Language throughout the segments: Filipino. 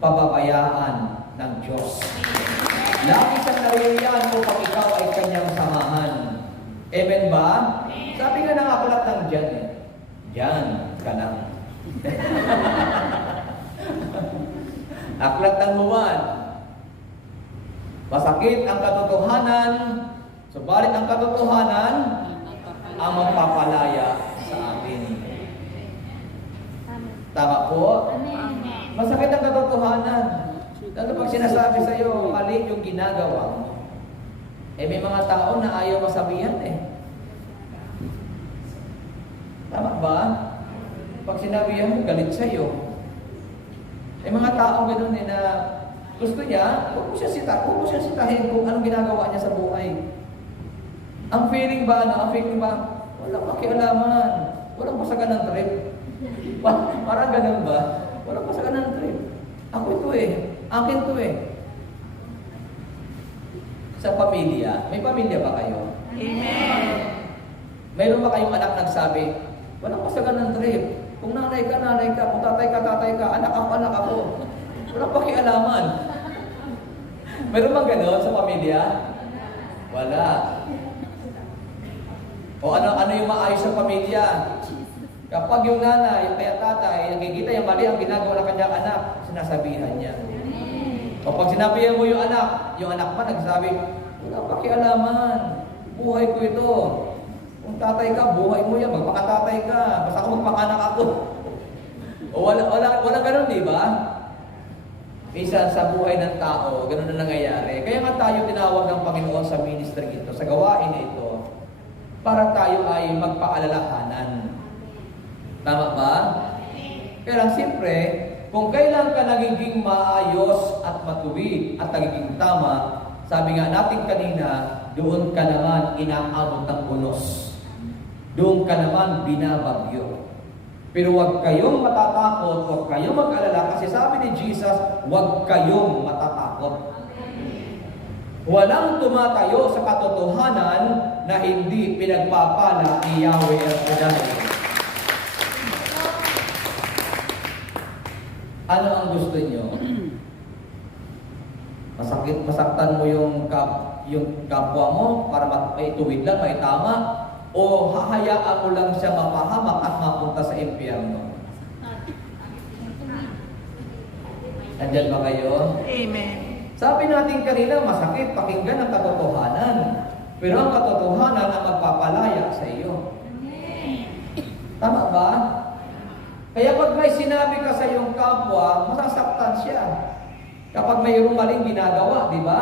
pababayaan ng Diyos. Lagi siyang naririyan upang ikaw ay kanyang samahan. Amen ba? Sabi nga ng aklat ng Jan, Jan ka lang. Aklat ng Juan, masakit ang katotohanan, subalit ang katotohanan ang magpapalaya sa atin. Tama po? Masakit ang katotohanan. Lalo pag sinasabi sa iyo, mali yung ginagawa mo. May mga tao na ayaw masabihan Tama ba? Pag sinabihan mo, galit sa iyo. Mga tao ganoon na gusto niya, huwag mo siya sitahin kung anong ginagawa niya sa buhay. Ang feeling ba, walang pakialaman. Walang pasagan ng trip. Parang ganun ba? Walang pasagan ng trip. Ako ito Akin to Sa pamilya, may pamilya ba kayo? Amen. Mayroon ba kayong anak nagsabi, walang pasagan ng trip. Kung nanay ka, kung tatay ka, anak ako. Walang pakialaman. Mayroon bang gano'n sa pamilya? Wala. O ano yung maayos sa pamilya? Kapag yung nanay, yung kaya tatay, nakikita yung mali ang ginagawa ng kanyang anak, sinasabihan niya. O pag sinabihan mo yung anak pa nagsabi, wala pakialaman, buhay ko ito. Kung tatay ka, buhay mo yan, magpakatatay ka, basta ako magpakanak ako. O wala ganun, di ba? Minsan sa buhay ng tao, ganun na nangyayari. Kaya nga tayo tinawag ng Panginoon sa ministry ito, sa gawain na ito, para tayo ay magpaalalahanan. Tama ba? Kaya lang siyempre, kung kailan ka nagiging maayos at matuwid at nagiging tama, sabi nga natin kanina, doon ka naman inaabot ng unos. Doon ka naman binabagyo. Pero huwag kayong matatakot, huwag kayong mag-alala, kasi sabi ni Jesus, huwag kayong matatakot. Walang tumatayo sa katotohanan na hindi pinagpapala ni Yahweh El Shaddai. Ano ang gusto nyo? Masaktan mo yung kapwa mo para maituwid lang, maitama? O hahayaan mo lang siya mapahamak at mapunta sa impyerno? Nandiyan ba kayo? Amen. Sabi natin kanina, masakit pakinggan ang katotohanan. Pero ang katotohanan ang magpapalaya sa iyo. Tama ba? Kaya pag may sinabi ka sa iyong kapwa, masasaktan siya. Kapag mayroong maling ginagawa, di ba?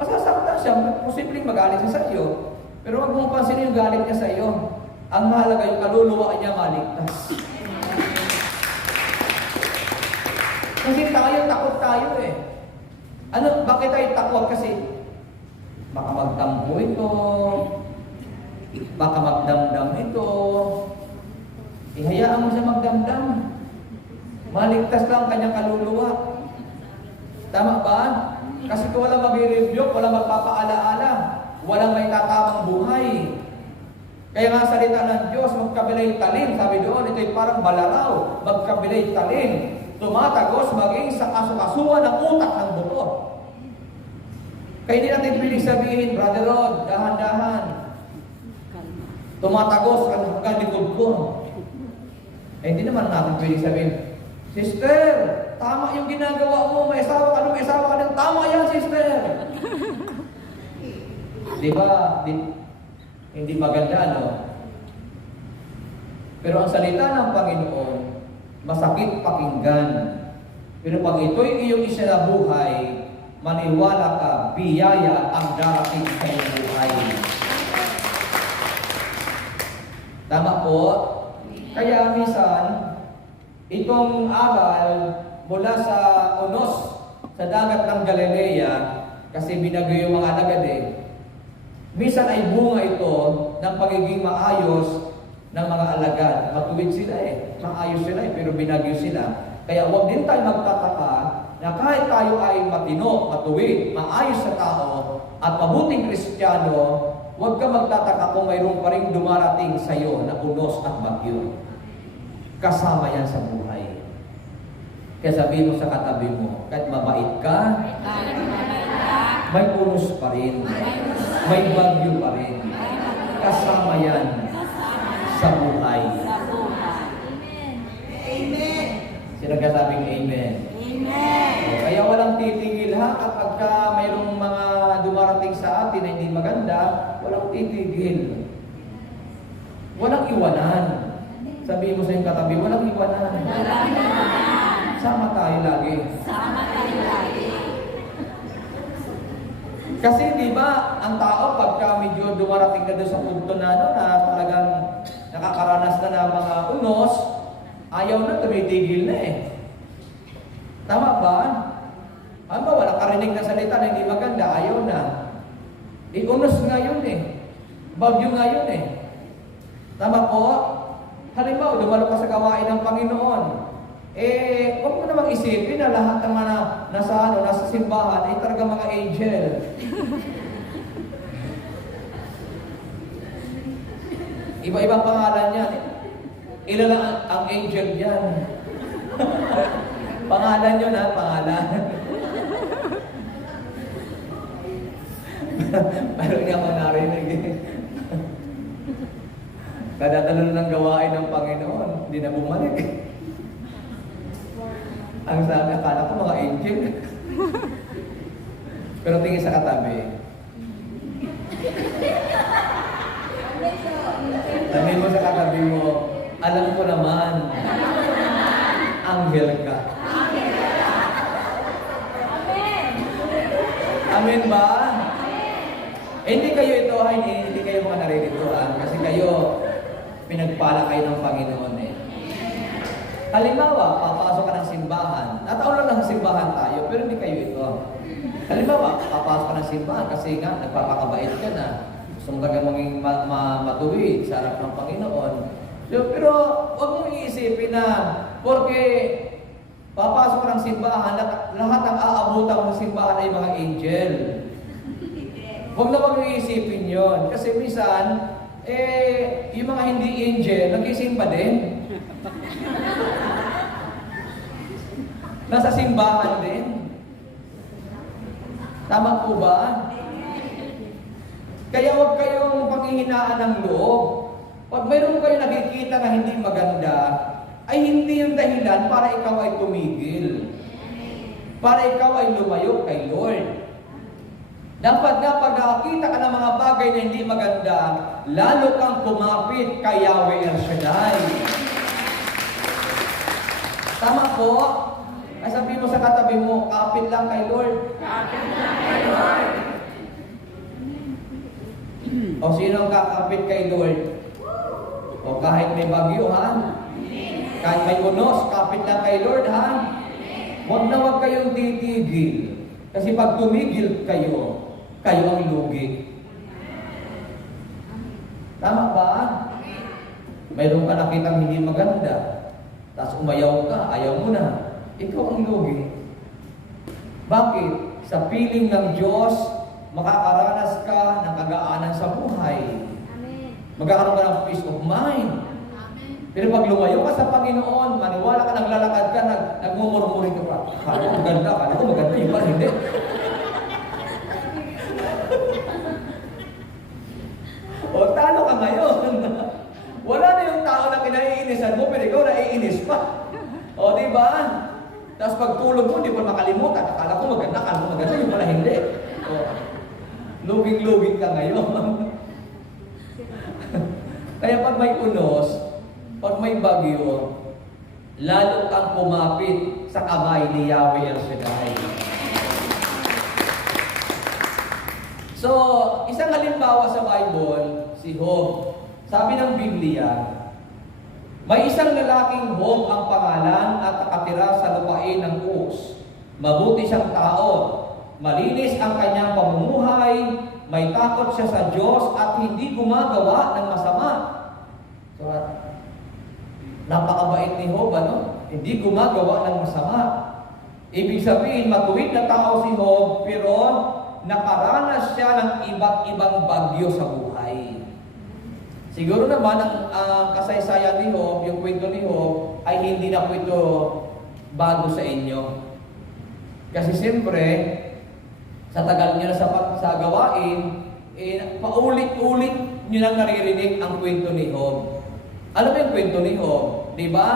Masasaktan siya. Posibleng magalit siya sa iyo. Pero huwag mong pansinin yung galit niya sa iyo. Ang mahalaga yung kaluluwa niya maligtas. Kasi takot tayo bakit tayo takot? Kasi baka magtampo ito, baka magdamdam ito. Ihayaan mo siya magdamdam. Maligtas lang ang kanyang kaluluwa. Tama ba? Kasi kung walang mag-review, walang magpapaalaala, walang may tatamang buhay. Kaya nga salita ng Diyos, magkabilay talin. Sabi doon, ito'y parang balaraw. Magkabilay talin. Tumatagos maging sa kasukasuan ng utak ng buto. Kaya hindi natin piling sabihin, Brother Rod, dahan-dahan. Tumatagos hanggang likod ko. Hindi naman natin piling sabihin, Sister, tama yung ginagawa mo, may asawa ka ng tama yan, sister. Di ba? Hindi maganda, no? Pero ang salita ng Panginoon, masakit pakinggan. Pero pag ito'y iyong isinabuhay, maniwala ka, biyaya ang darating sa iyong buhay. Tama po? Kaya minsan, itong aral mula sa unos, sa dagat ng Galilea, kasi binagyo yung mga alagad minsan ay bunga ito ng pagiging maayos ng mga alagad. Matuwid sila maayos sila pero binagyo sila. Kaya huwag din tayo magtataka na kahit tayo ay matino, matuwid, maayos sa tao, at mabuting Kristiyano, huwag ka magtataka kung mayroon pa rin dumarating sa iyo na unos at bagyo. Kasama yan sa buhay. Kaya sabihin mo sa katabi mo, kahit mabait ka, may unos pa rin. May bagyo pa rin. Kasama yan sa buhay. Amen. Sino kasabing amen? Amen. Kaya walang titigil ha, kapag ka mayroong mga dumarating sa atin na hindi maganda, walang titigil. Walang iwanan. Sabihin mo sa iyong katabi, walang iwanan. Sama tayo lagi. Kasi di ba, ang tao pagka medyo dumarating na doon sa punto na, na talagang nakakaranas na ng mga unos, ayaw na, tumitigil na eh. Tama ba? Ano ba, wala karinig na salita na hindi maganda, ayaw na. Unos nga yun eh. Bagyo nga yun eh. Tama po? Halimbawa, dumalo ka sa gawain ng Panginoon. Huwag mo namang isipin na lahat ng mga nasa simbahan ay talaga mga angel. Iba-ibang pangalan yan. Ilan lang ang angel yan. Pangalan yun ha, pangalan. Meron nga ako narinig eh. Nadadalo na ng gawain ng Panginoon, hindi na bumalik. Ang sabi, akala ko mga angel. Pero tingin sa katabi. Sabihin mo sa katabi mo, alam ko naman, anghel ka. Amen ba? Hindi kayo ito, hindi kayo mga naririto kasi kayo, pinagpala kayo ng Panginoon eh. Halimbawa, papasok ka ng simbahan. Nataon lang ng simbahan tayo, pero hindi kayo ito. Halimbawa, papasok ka ng simbahan kasi nga, nagpapakabait ka na. Gusto mo talaga maging matuwid sa harap ng Panginoon. Pero, huwag mong iisipin na, porque papasok ka ng simbahan, lahat ng aabutan ng simbahan ay mga angel. Huwag na mong iisipin yun. Kasi minsan, yung mga hindi angel, nag-isimba din. Nasa simbahan din. Tama po ba? Kaya huwag kayong panghihinaan ng loob. Pag mayroon kayo nakikita na hindi maganda, ay hindi yung dahilan para ikaw ay tumigil. Para ikaw ay lumayo kay Lord. Dapat nga pag nakakita ka ng mga bagay na hindi maganda, lalo kang kumapit kay Yahweh El Shaddai. Tama po? Ay sabihin mo sa katabi mo, kapit lang kay Lord. Kapit lang kay Lord. O sino ang kakapit kay Lord? O kahit may bagyo, ha? Kahit may unos, kapit lang kay Lord, ha? Huwag na huwag kayong titigil. Kasi pag tumigil kayo, kayo ang lugi. Tama ba? Mayroon ka nakitang hindi maganda, tapos umayaw ka, ayaw mo na. Ikaw ang lugi. Bakit? Sa piling ng Diyos, makakaranas ka ng kagaanan sa buhay. Magkakaroon ka ng peace of mind. Pero pag lumayo ka sa Panginoon, maniwala ka, naglalakad ka, nagmumurmurin ka pa. Kala ko maganda, kala ko maganda, yung parang hindi. O, talo ka ngayon. Wala na yung tao na kinaiinisan mo, pero ikaw naiinis pa. O, di ba? Tapos pag tulog mo, di mo makalimutan. Akala ko maganda, yung pala hindi. O, luging-luging ka ngayon. Kaya pag may unos, pag may bagyo, lalo kang kumapit sa kamay ni Yahweh El Shaddai. So, isang halimbawa sa Bible, si Job. Sabi ng Biblia, may isang lalaking Job ang pangalan at nakatira sa lupain ng Uz. Mabuti siyang tao, malinis ang kanyang pamumuhay, may takot siya sa Diyos at hindi gumagawa ng masama. So, napakabait ni Job, ano? Hindi gumagawa ng masama. Ibig sabihin, matuwid na tao si Job, pero nakaranas siya ng iba't ibang bagyo sa buhay. Siguro naman, ang kasaysayan ni Job, yung kwento ni Job, ay hindi na po ito bago sa inyo. Kasi siyempre, sa tagal nyo na sa gawain, paulit-ulit nyo nang naririnig ang kwento ni Job. Ano ba yung kwento ni Job? Diba?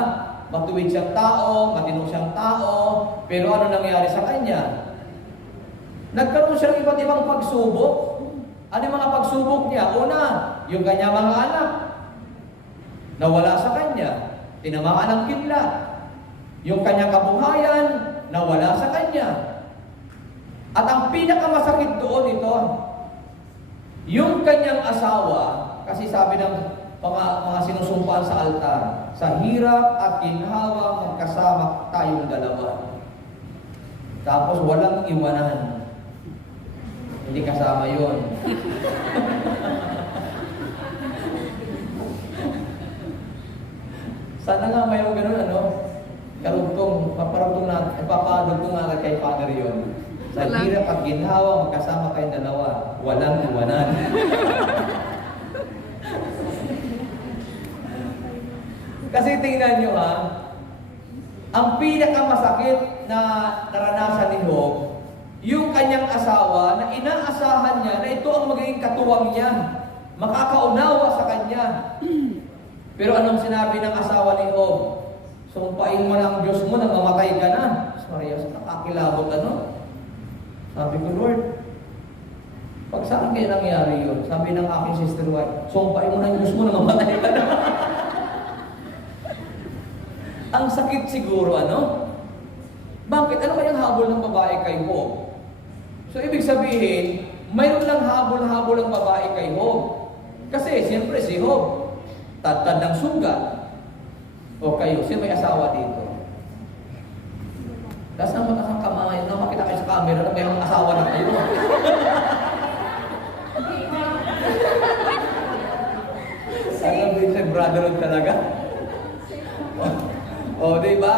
Matuwid siyang tao, matino siyang tao, pero ano nangyari sa kanya? Nagkaroon siya ng iba't ibang pagsubok. Ano yung mga pagsubok niya? Una, yung kanya mga anak, nawala sa kanya, tinamaan ng kidlat. Yung kanyang kabuhayan, nawala sa kanya. At ang pinakamasakit doon ito, yung kanyang asawa, kasi sabi ng mga sinusumpaan sa altar, sa hirap at ginhawa, magkasama tayong dalawa. Tapos walang iwanan. Hindi kasama yon. Sana nga mayroong ganun, karugtong, papadugtong nga kay Father yon. Sa hirap at ginhawa, magkasama kayong dalawa, walang iwanan. Kasi tingnan nyo ang pinakamasakit na naranasan ni Job, yung kanyang asawa na inaasahan niya na ito ang magiging katuwang niya, makakaunawa sa kanya. Pero anong sinabi ng asawa ni Job? Sumpain mo na ang Diyos mo na mamatay ka na. Maria, nakakilabot Sabi ko, Lord, pag saan kayo nangyari yun? Sabi ng aking sister wife, sumpain mo na ang Diyos mo na mamatay ka na. Ang sakit siguro, Bakit? Ano kayang habol ng babae kay Job? So, ibig sabihin, mayroon lang habol-habol ang babae kay Job. Kasi, siyempre, si Job, tatad ng sugat. O kayo, sino may asawa dito? Tapos nang mataas ang kamay, makita kayo sa camera na may mga asawa na kayo. Ano din siya, brotherhood talaga? O, diba?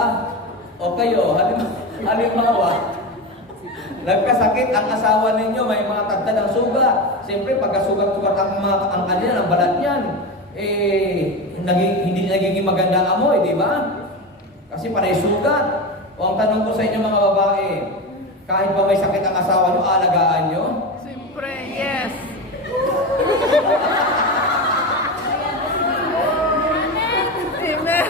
O kayo, halimbawa, nagkasakit ang asawa ninyo, may mga tagtad ang suga. Siyempre, pagkasugat-sugat ang kanila, ang balat niyan, hindi nagiging maganda ang amoy, di ba? Kasi panay sugat. O ang tanong ko sa inyo mga babae, kahit ba may sakit ang asawa nyo, alagaan nyo? Siyempre, yes. Amen.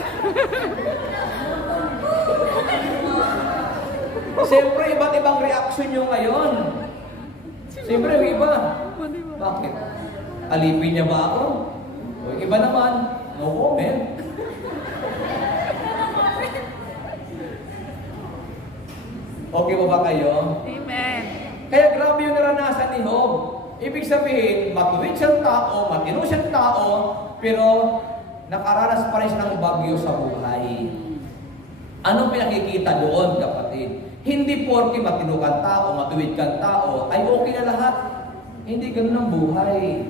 Siyempre, iba't ibang reaksyon nyo ngayon. Siyempre, yung iba. Bakit? Alipin niya ba ako? O yung iba naman, no comment. Okay ba kayo? Amen. Kaya grabe yung naranasan ni Job. Ibig sabihin, matuwid siyang tao, matino siyang tao, pero nakaranas pa rin siya ng bagyo sa buhay. Anong pinakikita doon, kapatid? Hindi porke matino kang tao, matuwid kang tao, ay okay na lahat. Hindi ganun ang buhay.